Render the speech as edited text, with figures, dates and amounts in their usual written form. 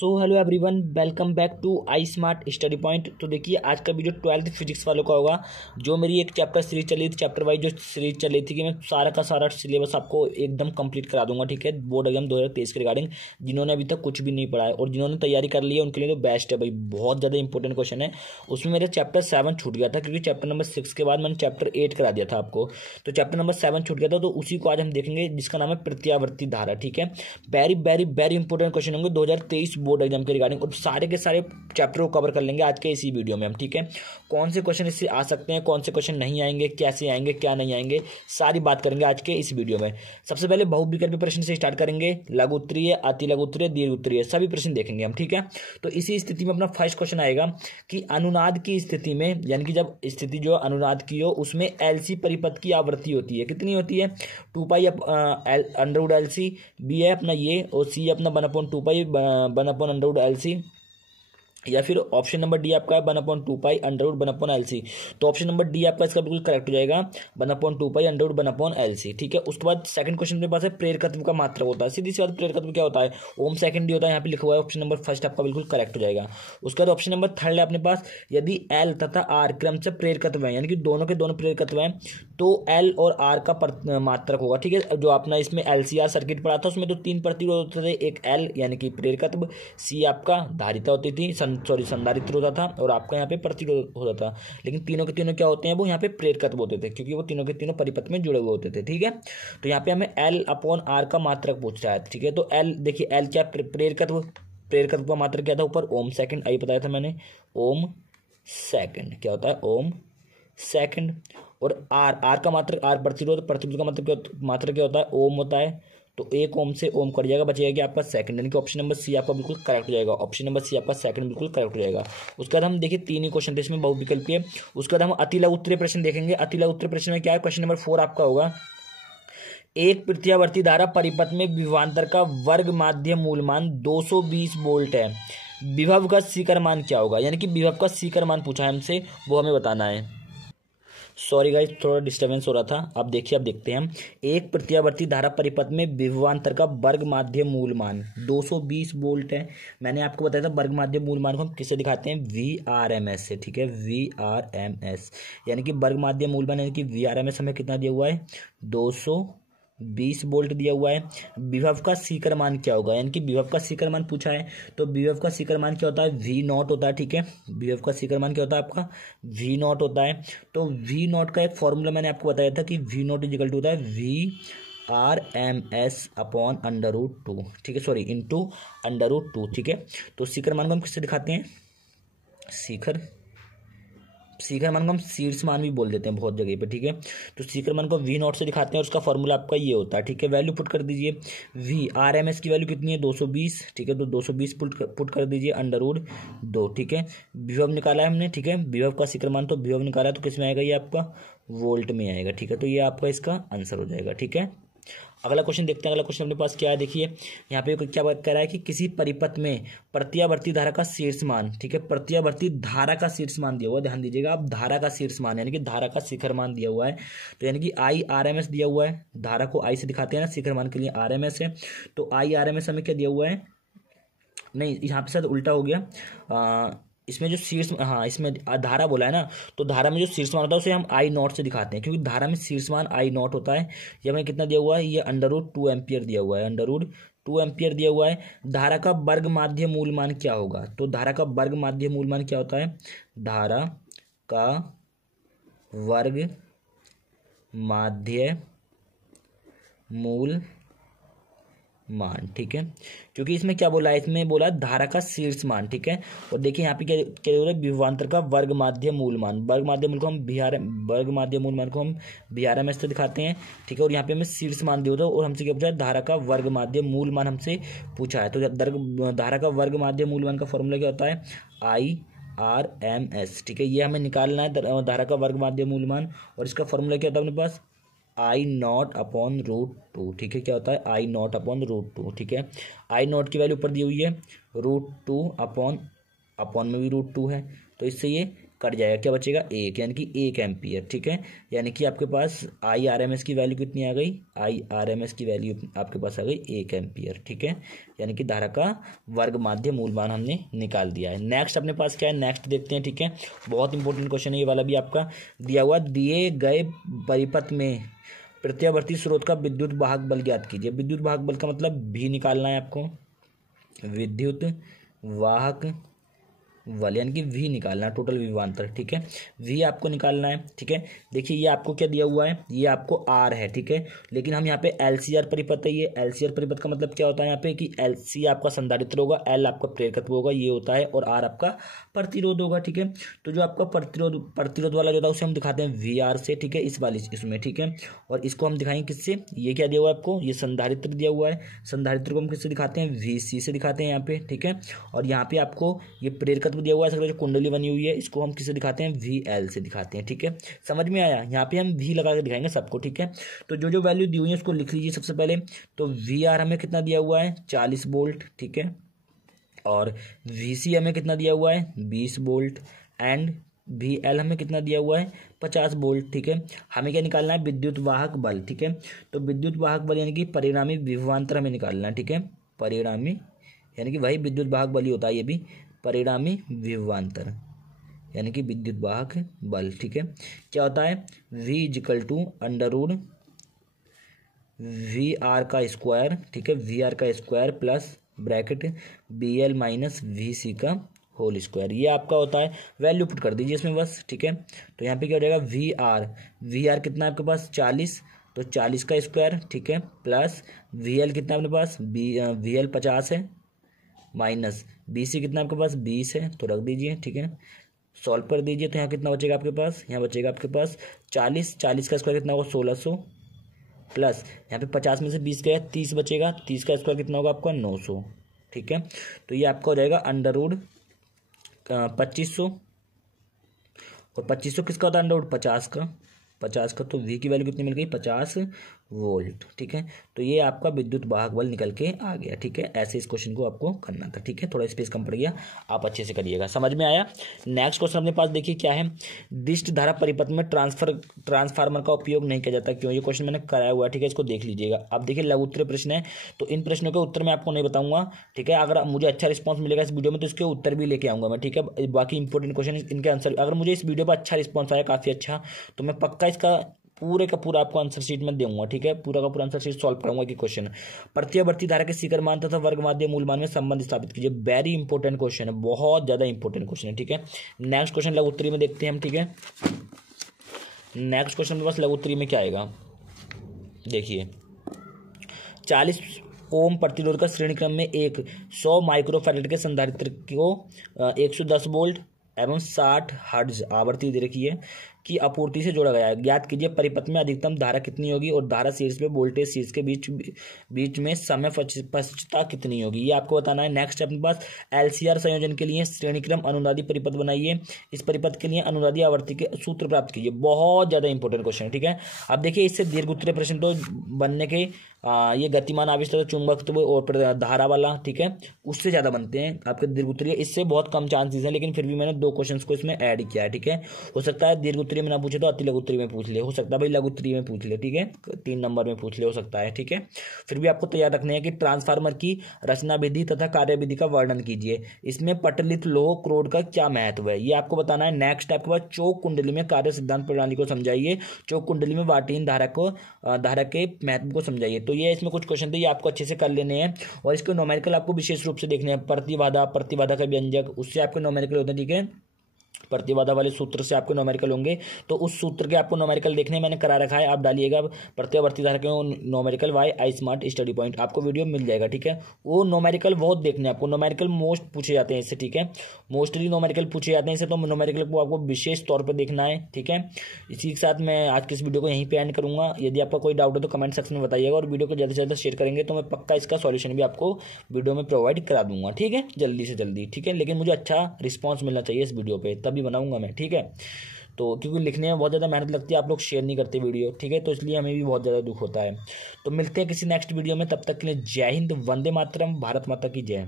So hello everyone, welcome back to I smart study point. तो देखिए आज का वीडियो 12th फिजिक्स वालों का होगा। जो मेरी एक चैप्टर सीरीज चली थी, चैप्टर वाइज जो सीरीज चली थी कि मैं सारा का सारा सिलेबस आपको एकदम कंप्लीट करा दूंगा, ठीक है। बोर्ड एग्जाम 2023 के रिगार्डिंग जिन्होंने अभी तक कुछ भी नहीं पढ़ा है और जिन्होंने तैयारी कर ली है उनके लिए तो बेस्ट है भाई, बहुत ज़्यादा इंपॉर्टेंट क्वेश्चन है। उसमें मेरा चैप्टर 7 छूट गया था क्योंकि चैप्टर नंबर 6 के बाद मैंने चैप्टर 8 करा दिया था आपको, तो चैप्टर नंबर 7 छूट गया था। तो उसी को आज हम देखेंगे जिसका नाम है प्रत्यावर्ती धारा, ठीक है। Very very very important question होंगे 2023 बोर्ड एग्जाम के रिगार्डिंग, और सारे के सारे चैप्टर को कवर कर लेंगे आज के इसी वीडियो में हम, ठीक है। कौन से क्वेश्चन इससे आ सकते हैं, कौन से क्वेश्चन नहीं आएंगे, कैसे आएंगे, क्या नहीं आएंगे, सारी बात करेंगे आज के इस वीडियो में। सबसे पहले बहुविकल्पी प्रश्न से स्टार्ट करेंगे, लघु उत्तरीय, अति लघु उत्तरीय, दीर्घ उत्तरीय, सभी प्रश्न देखेंगे हम, ठीक है। तो इसी स्थिति में अपना फर्स्ट क्वेश्चन आएगा कि अनुनाद की स्थिति में, यानी कि जब स्थिति जो अनुनाद की हो उसमें एलसी परिपथ की आवृत्ति होती है, कितनी होती है? 2 pi under root LC, B है अपना ये, और सी अपना 1/2 पाई 1/अंडर रूट एलसी, या फिर ऑप्शन नंबर डी आपका है 1/2 पाई अंडर रूट 1/LC। तो ऑप्शन नंबर डी आपका इसका बिल्कुल करेक्ट हो जाएगा, 1/2 पाई अंडर रूट 1/LC, ठीक है। उसके बाद सेकंड क्वेश्चन मेरे पास है प्रेरकत्व का मात्रक होता है। सीधी सी बात, प्रेरकत्व क्या होता है? ओम सेकंड डी होता है, यहाँ पे लिखा हुआ है। ऑप्शन नंबर फर्स्ट आपका बिल्कुल करेक्ट हो जाएगा। उसके बाद ऑप्शन नंबर थर्ड है अपने पास, यदि एल तथा आर क्रम से प्रेरकत्व है, यानी कि दोनों के दोनों प्रेरकत्व हैं, तो एल और आर का मात्रक होगा, ठीक है। जो आपने इसमें LCR सर्किट पढ़ा था उसमें तो 3 प्रतिरोध होते थे, एक एल यानी कि प्रेरकत्व, सी आपका धारिता होती थी, संधारित्र होता था, और आपका यहाँ पे प्रतिरोध होता था। लेकिन तीनों के तीनों क्या होते हैं? वो यहाँ पे प्रेरकत्व होते थे क्योंकि वो तीनों के तीनों परिपथ में जुड़े हुए होते थे, ठीक है। तो यहाँ पे हमें L/R का मात्रक पूछ रहा है, ठीक है। तो एल देखिए, एल क्या? प्रेरकत्व, प्रेरकत्व का मात्रक क्या था ऊपर? ओम सेकंड, आई बताया था मैंने, ओम सेकंड क्या होता है? ओम सेकंड। और आर का मात्रक, आर प्रतिरोध, प्रतिरोध का मात्रक क्या होता है? ओम होता है। तो 1 ओम से ओम कट जाएगा, बचेगा कि आपका सेकंड, यानी कि ऑप्शन नंबर सी आपका बिल्कुल करेक्ट हो जाएगा। ऑप्शन नंबर सी आपका सेकंड बिल्कुल करेक्ट हो जाएगा। उसके बाद हम देखिए 3 ही क्वेश्चन थे इसमें, बहुविकल्पीय है। उसके बाद हम अति लघु उत्तरीय प्रश्न देखेंगे। अति लघु उत्तरीय प्रश्न में क्या है? क्वेश्चन नंबर 4 आपका होगा, एक प्रत्यावर्ती धारा परिपथ में विभवांतर का वर्ग माध्य मूलमान 220 वोल्ट है, विभव का सीकर मान क्या होगा? यानी कि विभव का सीकर मान पूछा है हमसे, वो हमें बताना है। सॉरी गाइस, थोड़ा डिस्टर्बेंस हो रहा था। अब देखिए, अब देखते हैं हम। एक प्रत्यावर्ती धारा परिपथ में विभवांतर का वर्ग माध्य मूलमान 220 वोल्ट है। मैंने आपको बताया था वर्ग माध्य मूलमान को हम किससे दिखाते हैं? VRMS से, ठीक है। VRMS यानी कि वर्ग माध्य मूलमान, यानी कि VRMS हमें कितना दिया हुआ है? 220 वोल्ट दिया हुआ है। विभव का सीकर मान क्या होगा? यानी कि विभव का सीकर मान पूछा है, तो विभव का सीकर मान क्या होता है? V0 होता है, ठीक है। विभव का सीकर मान क्या होता है आपका? V0 होता है। तो V0 का एक फॉर्मूला मैंने आपको बताया था कि V0 इक्वल टू होता है VRMS अपॉन अंडर रूट 2, ठीक है, सॉरी इंटू अंडर रूट 2, ठीक है। तो सीकर मान को हम किससे दिखाते हैं? सीकर मान को हम शीर्ष मान भी बोल देते हैं बहुत जगह पे, ठीक है। तो सीकर मान को V0 से दिखाते हैं और उसका फॉर्मूला आपका ये होता है, ठीक है। वैल्यू पुट कर दीजिए। VRMS की वैल्यू कितनी है? 220, ठीक है। तो 220 पुट कर दीजिए अंडर रूट 2, ठीक है। विभव निकाला है हमने, ठीक है। विभव का सीकर मान तो विभव निकाला है, तो किस में आएगा? ये आपका वोल्ट में आएगा, ठीक है। तो ये आपका इसका आंसर हो जाएगा, ठीक है। अगला क्वेश्चन देखते हैं। अगला क्वेश्चन अपने पास क्या है? देखिए यहाँ पे क्या बात कर रहा है कि किसी परिपथ में प्रत्यावर्ती धारा का शीर्ष मान, ठीक है, प्रत्यावर्ती धारा का शीर्ष मान दिया हुआ है, ध्यान दीजिएगा आप, धारा का शीर्ष मान यानी कि धारा का शिखर मान दिया हुआ है। तो यानी कि IRMS दिया हुआ है, धारा को I से दिखाते हैं ना, शिखर मान के लिए RMS है। तो IRMS हमें क्या दिया हुआ है? नहीं, यहाँ पे शायद उल्टा हो गया। इसमें जो शीर्ष, हाँ इसमें धारा बोला है ना, तो धारा में जो शीर्ष मान होता है उसे हम I0 से दिखाते हैं, क्योंकि धारा में शीर्ष मान I0 होता है। ये हमें कितना दिया हुआ है? ये अंडर रूट 2 एम्पियर दिया हुआ है, अंडर रूट 2 एम्पियर दिया हुआ है। धारा का वर्ग माध्य मूलमान क्या होगा? तो धारा का वर्ग माध्य मूलमान क्या होता है? धारा का वर्ग माध्य मूल मान, ठीक है। क्योंकि इसमें क्या बोला है? इसमें बोला धारा का शीर्ष मान, ठीक है। और देखिए यहाँ पे क्या हो रहा है? विभवांतर का वर्ग माध्य मूलमान, वर्ग माध्य मूल को हम वर्ग माध्य मूलमान को हम VRMS से दिखाते हैं, ठीक है। और यहाँ पे हमें शीर्ष मान दिया होता है और हमसे क्या पूछा है? धारा का वर्ग माध्य मूलमान हमसे पूछा है। तो धारा का वर्ग माध्य मूलमान का फॉर्मूला क्या होता है? IRMS, ठीक है। ये हमें निकालना है धारा का वर्ग माध्य मूलमान, और इसका फॉर्मूला क्या होता है अपने पास? I0 अपॉन रूट 2, ठीक है। क्या होता है? I0 अपॉन रूट 2, ठीक है। I0 की वैल्यू ऊपर दी हुई है, रूट 2 अपॉन में भी रूट 2 है, तो इससे ये कट जाएगा, क्या बचेगा 1, यानी कि 1 एम्पियर। ठीक है, यानी कि आपके पास IRMS की वैल्यू कितनी आ गई, IRMS की वैल्यू आपके पास आ गई 1 एम्पियर। ठीक है, यानी कि धारा का वर्ग माध्य मूल मान हमने निकाल दिया है। नेक्स्ट अपने पास क्या है, नेक्स्ट देखते हैं। ठीक है, बहुत इंपॉर्टेंट क्वेश्चन है ये वाला भी आपका दिया हुआ। दिए गए परिपथ में प्रत्यावर्ती स्रोत का विद्युत वाहक बल ज्ञात कीजिए। विद्युत वाहक बल का मतलब भी निकालना है आपको, विद्युत वाहक बल यानी कि V निकालना है, टोटल विभवांतर। ठीक है, V आपको निकालना है। ठीक है, देखिए ये आपको क्या दिया हुआ है, ये आपको R है। ठीक है, लेकिन हम यहाँ पे LCR परिपथ है, ये LCR परिपथ का मतलब क्या होता है यहाँ पे कि LC आपका संधारित्र होगा, L आपका प्रेरकत्व होगा, ये होता है, और R आपका प्रतिरोध होगा। ठीक है, तो जो आपका प्रतिरोध वाला जो होता है उसे हम दिखाते हैं VR से। ठीक है, इस वाली इसमें। ठीक है, और इसको हम दिखाएंगे किससे, ये क्या दिया हुआ है आपको, ये संधारित्र दिया हुआ है। संधारित्र को हम किससे दिखाते हैं, VC से दिखाते हैं यहाँ पे। ठीक है, और यहाँ पे आपको ये प्रेरकत्व दिया हुआ है, जो कुंडली बनी हुई है इसको हम किससे दिखाते हैं, VL से दिखाते हैं। ठीक है, समझ में आया, यहाँ पे हम V लगा के दिखाएंगे सबको। ठीक है, तो जो जो वैल्यू दी हुई है उसको लिख लीजिए सबसे पहले। तो VR हमें कितना दिया हुआ है, 40 वोल्ट। ठीक है, और VC हमें कितना दिया हुआ है, 20 वोल्ट, एंड VL हमें कितना दिया हुआ है, 50 वोल्ट। ठीक है, हमें क्या निकालना है, विद्युत वाहक बल। ठीक है, तो विद्युत वाहक बल यानी कि परिणामी विभवांतर हमें निकालना है। ठीक है, परिणामी यानी कि वही विद्युत वाहक बल ही होता है, ये भी परिणामी विभवांतर यानी कि विद्युत वाहक बल। ठीक है, क्या होता है, V = अंडर VR का स्क्वायर। ठीक है, VR का square plus bracket BL - VC का होल स्क्वायर, ये आपका होता है। वैल्यू पुट कर दीजिए इसमें बस। ठीक है, तो यहाँ पे क्या हो जाएगा, VR कितना है आपके पास, 40, तो 40 का स्क्वायर। ठीक है, प्लस VL कितना है अपने पास, VL 50 है, माइनस BC कितना आपके पास, 20 है, तो रख दीजिए। ठीक है, सॉल्व कर दीजिए, तो यहाँ कितना बचेगा आपके पास, यहाँ बचेगा आपके पास 40 का स्क्वायर कितना होगा, 1600, प्लस यहाँ पे 50 में से 20 गया, 30 बचेगा, 30 का स्क्वायर कितना होगा आपका, 900। ठीक है, तो ये आपका हो जाएगा अंडर 2500, और 2500 किसका होता है, अंडर 50 का, तो V की वैल्यू कितनी मिल गई, 50 वोल्ट। ठीक है, तो ये आपका विद्युत वाहक बल निकल के आ गया। ठीक है, ऐसे इस क्वेश्चन को आपको करना था। ठीक है, थोड़ा स्पेस कम पड़ गया, आप अच्छे से करिएगा, समझ में आया। नेक्स्ट क्वेश्चन अपने पास देखिए क्या है, दिष्ट धारा परिपथ में ट्रांसफार्मर का उपयोग नहीं किया जाता, क्यों, ये क्वेश्चन मैंने कराया हुआ है। ठीक है, इसको देख लीजिएगा। अब देखिए लघु उत्तरीय प्रश्न है, तो इन प्रश्नों के उत्तर मैं आपको नहीं बताऊंगा। ठीक है, अगर मुझे अच्छा रिस्पॉन्स मिलेगा इस वीडियो में तो इसके उत्तर भी लेके आऊंगा मैं। ठीक है, बाकी इंपॉर्टेंट क्वेश्चन इनके आंसर, अगर मुझे इस वीडियो पर अच्छा रिस्पॉन्स आया, काफी अच्छा, तो मैं पक्का इसका पूरे का पूरा आपको आंसर शीट में दूंगा। ठीक है, पूरा का पूरा आंसर शीट सॉल्व कराऊंगा कि क्वेश्चन प्रत्यावर्ती धारा के शिखर मान तथा वर्ग माध्य मूल मान में संबंध स्थापित कीजिए। वेरी इंपॉर्टेंट क्वेश्चन है, बहुत ज्यादा इंपॉर्टेंट क्वेश्चन है। ठीक है, नेक्स्ट क्वेश्चन लघु उत्तरीय में देखते हैं हम। ठीक है, नेक्स्ट क्वेश्चन में बस लघु उत्तरीय में क्या आएगा, देखिए 40 ओम प्रतिरोध का श्रेणी क्रम में एक 100 माइक्रोफैराड के संधारित्र को 110 वोल्ट एवं 60 हर्ट्ज आवृत्ति दे रखी है की आपूर्ति से जोड़ा गया है। ज्ञात कीजिए परिपथ में अधिकतम धारा कितनी होगी और धारा शीर्ष में वोल्टेज शीर्ष के बीच में समय पश्चता कितनी होगी, ये आपको बताना है। नेक्स्ट अपने पास LCR संयोजन के लिए श्रेणी क्रम अनुनादी परिपथ बनाइए। इस परिपथ के लिए अनुनादी आवृत्ति के सूत्र प्राप्त कीजिए। बहुत ज्यादा इंपॉर्टेंट क्वेश्चन है। ठीक है, अब देखिए इससे दीर्घ उत्तरीय प्रश्न तो बनने के ये गतिमान आवेश तथा चुंबकत्व और धारा वाला, ठीक है, उससे ज्यादा बनते हैं आपके दीर्घ उत्तरीय। इससे बहुत कम चांसेस हैं, लेकिन फिर भी मैंने 2 क्वेश्चंस को इसमें ऐड किया है। ठीक है, हो सकता है दीर्घ उत्तरीय में ना पूछे तो अति लघु उत्तरीय में पूछ ले, हो सकता है भाई लघु उत्तरीय में पूछ ले। ठीक है, 3 नंबर में पूछ ले, हो सकता है। ठीक है, फिर भी आपको तैयार रखना है कि ट्रांसफार्मर की रचना विधि तथा कार्यविधि का वर्णन कीजिए। इसमें पटलित लोह क्रोड का क्या महत्व है, ये आपको बताना है। नेक्स्ट आपके पास चौक कुंडली में कार्य सिद्धांत प्रणाली को समझाइए। चौक कुंडली में वाटहीन धारा के महत्व को समझाइए। तो ये इसमें कुछ क्वेश्चन थे, ये आपको अच्छे से कर लेने हैं और इसके न्यूमेरिकल आपको विशेष रूप से देखने हैं। प्रतिबाधा का व्यंजक, उससे आपके न्यूमेरिकल होते हैं। ठीक है, प्रतिबाधा वाले सूत्र से आपके न्यूमेरिकल होंगे, तो उस सूत्र के आपको न्यूमेरिकल देखने मैंने करा रखा है, आप डालिएगा प्रत्यावर्ती धारा के न्यूमेरिकल बाय आई स्मार्ट स्टडी पॉइंट, आपको वीडियो मिल जाएगा। ठीक है, वो न्यूमेरिकल बहुत देखने आपको, न्यूमेरिकल मोस्ट पूछे जाते हैं इससे। ठीक है, मोस्टली न्यूमेरिकल पूछे जाते हैं इससे, तो न्यूमेरिकल को आपको विशेष तौर पर देखना है। ठीक है, इसी के साथ मैं आज की इस वीडियो को यहीं पे एंड करूंगा। यदि आपका कोई डाउट हो तो कमेंट सेक्शन में बताइएगा और वीडियो को ज़्यादा से ज़्यादा शेयर करेंगे तो मैं पक्का इसका सॉल्यूशन भी आपको वीडियो में प्रोवाइड करा दूंगा। ठीक है, जल्दी से जल्दी। ठीक है, लेकिन मुझे अच्छा रिस्पॉन्स मिलना चाहिए इस वीडियो पर, तभी बनाऊंगा मैं। ठीक है, तो क्योंकि लिखने में बहुत ज़्यादा मेहनत लगती है, आप लोग शेयर नहीं करते वीडियो। ठीक है, तो इसलिए हमें भी बहुत ज़्यादा दुख होता है। तो मिलते हैं किसी नेक्स्ट वीडियो में, तब तक के लिए जय हिंद, वंदे मातरम, भारत माता की जय।